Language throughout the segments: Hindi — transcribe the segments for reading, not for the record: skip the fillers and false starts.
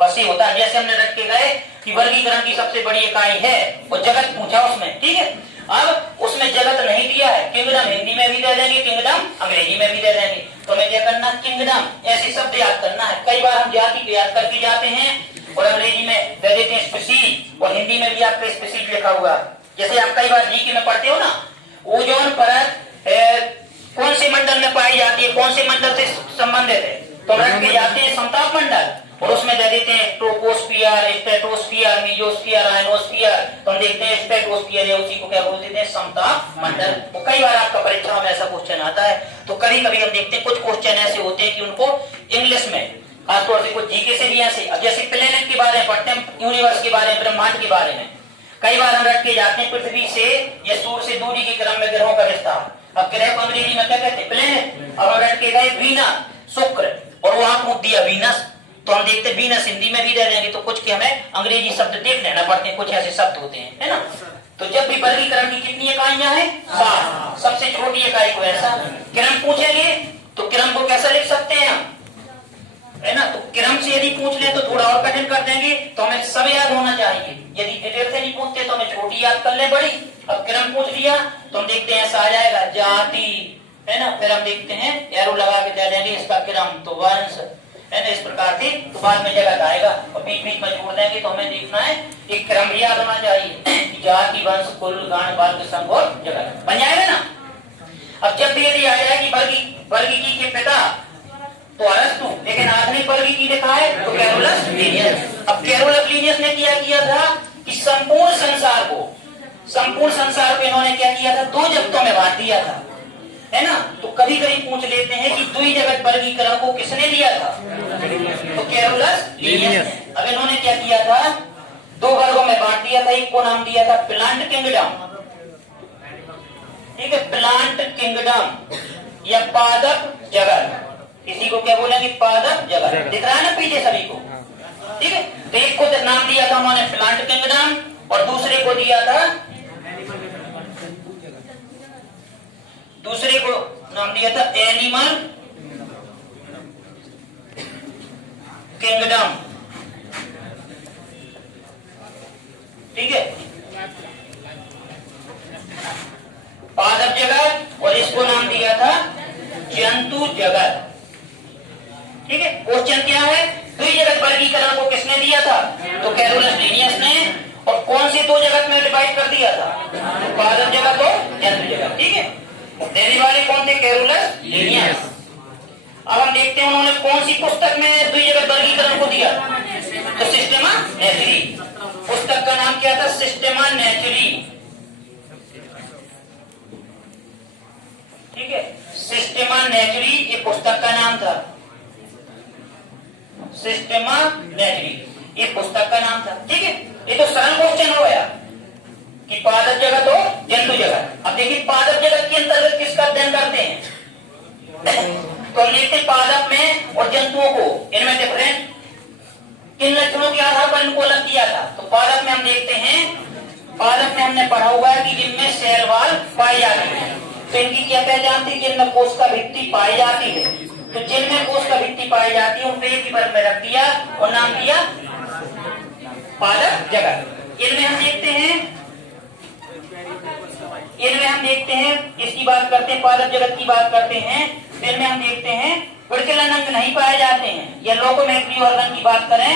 बस ये होता है। जैसे हमने रख के गए कि वर्गीकरण की सबसे बड़ी इकाई है और जगत पूछा उसमें, ठीक है। अब उसमें जगत नहीं दिया है, किंगडम हिंदी में भी दे देंगे, किंगडम अंग्रेजी में भी दे देंगे। तो हमें क्या करना, किंगडम ऐसे शब्द याद करना है। कई बार हम जाति याद करके जाते हैं और अंग्रेजी में दे देते हैं स्पीशीज और हिंदी में भी आपका स्पीशीज लिखा हुआ। जैसे आप कई बार जीके में पढ़ते हो ना, ओजोन परत कौन से मंडल में पाई जाती है, कौन से मंडल से संबंधित है, तो रख के जाते हैं समताप मंडल और उसमें दे देते हैं ट्रोपोस्फियर, स्ट्रेटोस्फियर, मेसोस्फियर, आयनोस्फियर। तो हम देखते हैं स्ट्रेटोस्फियर है, उसी को क्या बोल देते हैं, समताप मंडल। तो कई बार आपका परीक्षा में ऐसा क्वेश्चन आता है। तो कभी कभी हम देखते हैं कुछ क्वेश्चन ऐसे होते हैं कि उनको इंग्लिश में, खासतौर से कुछ जीके से भी ऐसे, अब जैसे प्लेनेट के बारे में पढ़ते हैं, यूनिवर्स के बारे में, ब्रह्मांड के बारे में, कई बार हम रख के जाते हैं पृथ्वी से या सूर्य से दूरी के क्रम में ग्रहों का विस्तार। अब ग्रह को अंग्रेजी में क्या कहते हैं, प्लेनेट। अब रख के गए वीनस, शुक्र, और वहां पूछ दिया वीनस, तो हम देखते हैं वीनस हिंदी में भी दे देंगे। तो कुछ के हमें अंग्रेजी शब्द देख लेना पड़ते हैं, कुछ ऐसे शब्द होते हैं, है ना। तो जब भी वर्गीकरण की कितनी इकाइयां हैं, 7। सबसे छोटी इकाई को ऐसा क्रम पूछेंगे तो क्रम को कैसा लिख सकते हैं हम, है ना। तो क्रम से यदि पूछ ले तो थोड़ा और कठिन कर देंगे, तो हमें सब याद होना चाहिए। यदि डिटेल से नहीं पूछते तो हमें छोटी याद कर ले बड़ी। अब क्रम पूछ लिया तो हम देखते हैं ऐसा आ जाएगा, जाति, है ना। फिर हम देखते हैं एरो लगा के दे देंगे इसका क्रम, तो वंश, है ना। इस प्रकार से तो बाद में जगत आएगा और बीच बीच में छोड़ देंगे। तो हमें देखना है एक क्रम भी याद होना चाहिए, जाति, वंश, कुल, गण, वर्ग, संघ और जगत बन जाएगा ना। अब जब भी यदि आ जाएगी वर्गीकी के पिता तो अरस्तु, लेकिन आधुनिक वर्गीकी लिखा है तो कैरोलस लीनियस। अब कैरोलस लीनियस ने क्या किया था कि संपूर्ण संसार को इन्होंने क्या किया था, 2 जगतों में बांट दिया था, है ना। तो कभी कभी पूछ लेते हैं कि द्वि जगत वर्गीकरण को किसने दिया था, तो कैरोलस लीनियस। अब इन्होंने क्या किया था, 2 वर्गों में बांट दिया था। एक को नाम दिया था प्लांट किंगडम, ठीक है, प्लांट किंगडम या पादप जगत। इसी को क्या बोलेंगे, पादप जगत। दिख रहा है ना पीछे सभी को, ठीक है। तो एक को नाम दिया था उन्होंने प्लांट किंगडम और दूसरे को नाम दिया था एनिमल किंगडम, ठीक है, पादप जगत। और इसको नाम दिया था जंतु जगत, ठीक है। क्वेश्चन क्या है, द्वि जगत वर्गीकरण को किसने दिया था, तो कैरोलस लीनियस ने। और कौन से 2 जगत में डिवाइड कर दिया था, पादप जगत और जंतु जगत, ठीक है। देने वाले कौन थे, कैरोलस लीनियस। अब हम देखते हैं उन्होंने कौन सी पुस्तक में द्वि जगत वर्गीकरण को दिया, तो सिस्टेमा नेचुरी। पुस्तक का नाम क्या था, सिस्टेमा नेचुरी, ठीक है। सिस्टेमा नेचुरी ये पुस्तक का नाम था, सिस्टेमा नेचुरी ये पुस्तक का नाम था, ठीक है। ये तो सरल क्वेश्चन हो गया कि पादप जगत और जंतु जगत। अब देखिए पादप जगत के अंतर्गत किसका अध्ययन करते हैं, तो हम देखते हैं पादप में और जंतुओं को, इनमें डिफरेंट किन लक्षणों के आधार पर इनको अलग किया था। तो पादप में हम देखते हैं, पादप में हमने पढ़ा हुआ है कि जिनमें सेल वाल पाई जाती है, तो इनकी क्या पहचान थी, जिनमें कोशिका भित्ति पाई जाती है। तो जिनमें कोशिका भित्ति पाई जाती है उनको एक ही वर्ग में रख दिया और नाम दिया पादप जगत। इनमें हम देखते हैं इसकी बात करते हैं, पादप जगत की बात करते हैं। इनमें हम देखते हैं प्रचलन अंग नहीं पाए जाते हैं, या लोकोमोटरी ऑर्गन की बात करें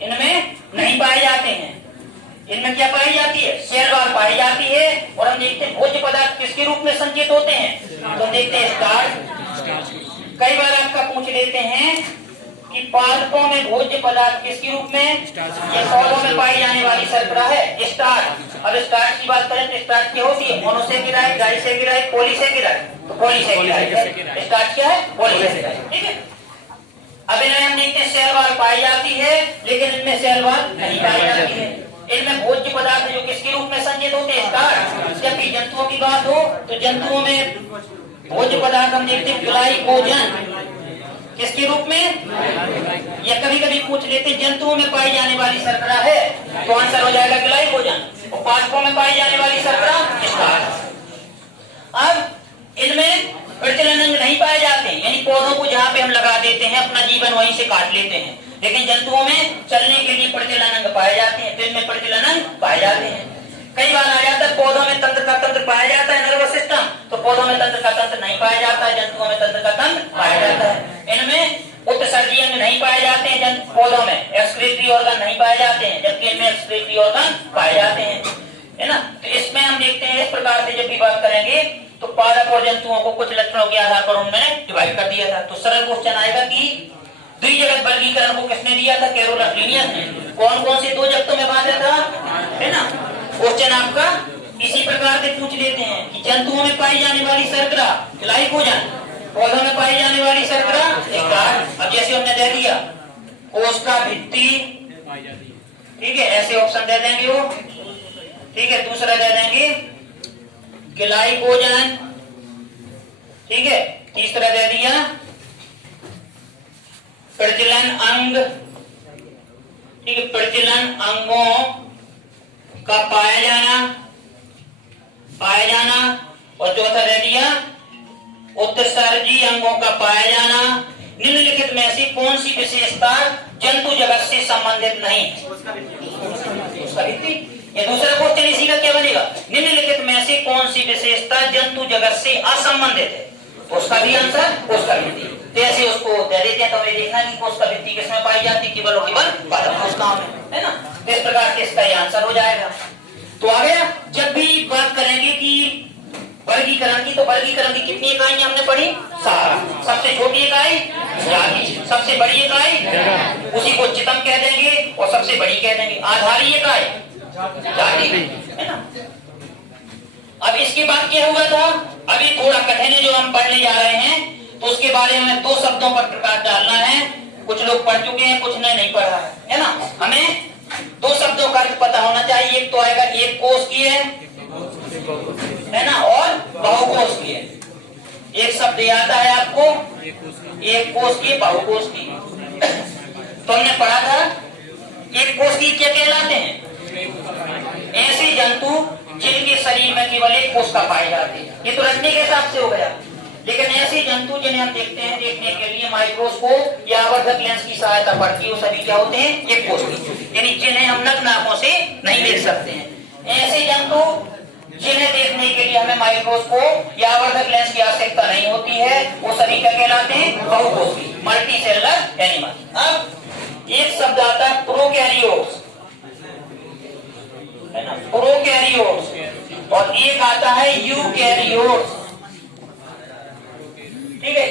इनमें नहीं पाए जाते हैं। इनमें क्या पाई जाती है, सेल वॉल पाई जाती है। और हम देखते हैं भोज्य पदार्थ किसके रूप में संकेत होते हैं, तो देखते हैं स्टार्च। कई बार आपका पूछ लेते हैं कि पादपों में भोज्य पदार्थ किसके रूप में, ये पौधों में पाई जाने वाली शर्करा है स्टार्च। अब स्टार्च की बात करें तो स्टार्च क्या होती है, मोनोसेकेराइड, डाइसेकेराइड, पॉलीसेकेराइड। तो पॉलीसेकेराइड स्टार्च क्या है, पॉलीसेकेराइड, ठीक है। अब इनमें हम देखते हैं सेल वॉल पाई जाती है, लेकिन इनमें सेल वॉल नहीं पाई जाती है। इनमें भोज्य पदार्थ जो किसके रूप में संकेत होते हैं, स्टार्च। जबकि जंतुओं की बात हो तो जंतुओं में भोज्य पदार्थ हम देखते हैं ग्लाइकोजन, किसके रूप में, या कभी कभी पूछ लेते जंतुओं में पाई जाने वाली शर्करा है, तो आंसर हो जाएगा ग्लाइकोजन। और पादपों में पाई जाने वाली शर्करा स्टार्च। अब इनमें प्रचलन अंग नहीं पाए जाते, यानी पौधों को जहां पे हम लगा लेते हैं, अपना जीवन वहीं से काट लेते हैं। लेकिन जंतुओं में चलने के लिए प्रजनन अंग पाए जाते हैं, फिर में प्रजनन अंग पाए जाते हैं। कई बार आ जाता है पौधों में तंत्र का तंत्र पाया जाता है, नर्वस सिस्टम, तो पौधों में तंत्र का तंत्र नहीं पाया जाता है, जंतुओं में तंत्र का तंत्र पाया जाता है। इनमें उत्सर्जी अंग नहीं पाए जाते हैं, पौधों में एक्सक्रीटरी ऑर्गन नहीं पाए जाते हैं, जबकि इनमें एक्सक्रीटरी ऑर्गन पाए जाते हैं, है ना। तो इसमें हम देखते हैं इस प्रकार से जब भी बात करेंगे तो पादप और जंतुओं को कुछ लक्षणों के आधार पर उनमें डिवाइड कर दिया था। तो सरल क्वेश्चन आएगा कि द्विजगत वर्गीकरण को किसने दिया था? कैरोलस लिनियस ने। कौन कौन से दो जगतों में बांटा था, है ना। क्वेश्चन आपका इसी प्रकार से पूछ लेते हैं कि जंतुओं में पाई जाने वाली शर्करा ग्लाइकोजन, पौधों में पाई जाने वाली शर्करा स्टार्च। अब जैसे हमने दे दिया कोशिका भित्ति, ठीक है, ऐसे ऑप्शन दे देंगे वो, ठीक है। दूसरा दे देंगे ग्लाइकोजन, ठीक है। तीसरा दे दिया प्रजनन अंग, ठीक है, प्रजनन अंगों का पाया जाना, और चौथा दे दिया उत्सर्जी अंगों का पाया जाना। निम्नलिखित में से कौन सी विशेषता जंतु जगत से संबंधित नहीं है? उसका भित्ति। ये दूसरा क्वेश्चन इसी का क्या बनेगा? निम्नलिखित में से कौन सी विशेषता जंतु जगत से असंबंधित है? उसका भी आंसर कोशिका भित्ति। तो ऐसे उसको दे देते हैं, तो हमें देखना कि कोशिका भित्ति किसमें पाई जाती है? केवल और केवल पादप कोशिकाओं में, है ना। तो इस प्रकार से इसका आंसर हो जाएगा। तो आ गया। जब भी बात करेंगे कि वर्गीकरण की, तो वर्गीकरण की कितनी इकाइयां हमने पढ़ी? 7। सबसे छोटी इकाई जाति, सबसे बड़ी इकाई उसी को चितम कह देंगे और सबसे बड़ी कह देंगे। आधारी इकाई जाति, है ना। अब इसके बाद क्या हुआ था? अभी थोड़ा कठिन है जो हम पढ़ने जा रहे हैं, तो उसके बारे में 2 शब्दों पर प्रकाश डालना है। कुछ लोग पढ़ चुके हैं, कुछ ने नहीं पढ़ा है ना। हमें 2 शब्दों का अर्थ पता होना चाहिए। एक तो आएगा एक कोशिकीय, है ना, और बहुकोशिकीय। एक शब्द याद है आपको, एक कोशिकीय, बहुकोशिकीय। तो हमने पढ़ा था एक कोशिकीय क्या कहलाते हैं? ऐसे जंतु जिनके शरीर में केवल एक कोशिका पाई जाती है। ये तो रचने के हिसाब से हो गया। लेकिन ऐसे जंतु जिन्हें हम देखते हैं, देखने के लिए माइक्रोस्कोप या आवर्धक लेंस की सहायता पड़ती है, वो सभी क्या होते हैं? एक कोशिकीय, यानी जिन्हें हम नग्न आंखों से नहीं देख सकते हैं। ऐसे जंतु जिन्हें देखने के लिए हमें माइक्रोस्कोप या आवर्धक लेंस की आवश्यकता नहीं होती है, वो सभी क्या कहलाते हैं? बहुकोशिकीय, मल्टी सेलुलर एनिमल। अब एक शब्द आता है प्रोकैरियोट्स, है ना, प्रोकैरियोट्स, और एक आता है यूकैरियोट्स, ठीक है।